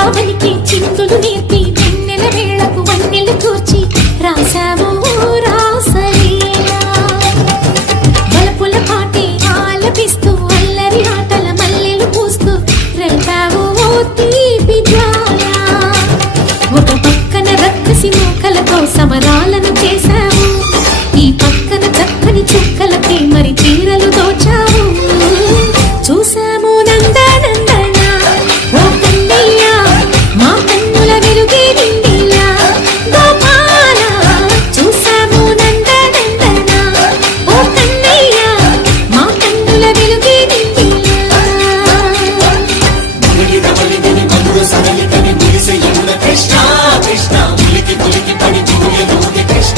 బృందావనికి చిందులు నేర్పి వెన్నెల వేళకు వన్నెలు కూర్చి రాసావు రాసలీలా బలపుల పాటే ఆలపిస్తూ అల్లరి ఆటల మల్లెలు పూస్తూ రేపావు తీపి జ్వాల ఒక పక్కన రక్కసి మూకలతో సమరాలను చేశావు ఈ పక్కన చక్కని చుక్కలకి మరి చీరలు దోచావు చూసాము నందనందన ఓ కన్నయ్య మా కన్నుల వెలుగే నిండిలా గోపాల చూసాము నందనందన ఓ కన్నయ్య మా కన్నుల వెలుగే నిండిలా కృష్ణ కృష్ణ ఉలికి పులికి పడి చూడె కృష్ణ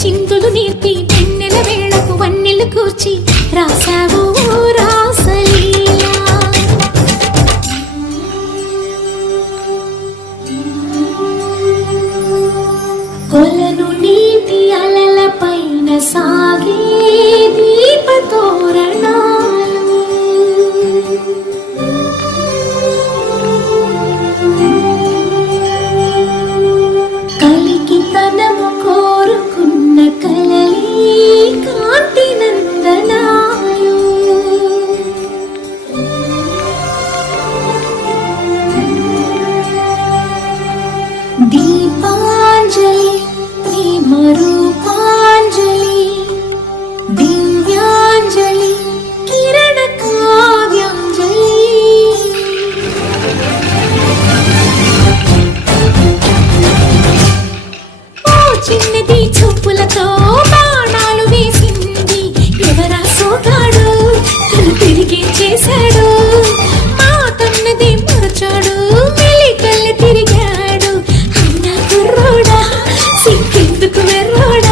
చిందులు నేర్పి వెన్నెల వేళకు వన్నెలు కూర్చి రాసావు రాసలీలా కొలను నీటి అలల పైన సాగే దీపతోరణాలు కలికి తనము కోరుకున్న కలలే కాంతి నందనాలు దీపాంజలి ప్రేమ రూపాంజలి దివ్యాంజలి కిరణ కావ్యాంజలి చిన్నది చూపులతో బాణాలు వేసింది ఎవరా సోగాడు తిరిగి చేశాడు మాటన్నది మరచాడు మెలికల్లి తిరిగాడు అన్న కుర్రోడా సిగ్గెందుకు వెర్రోడా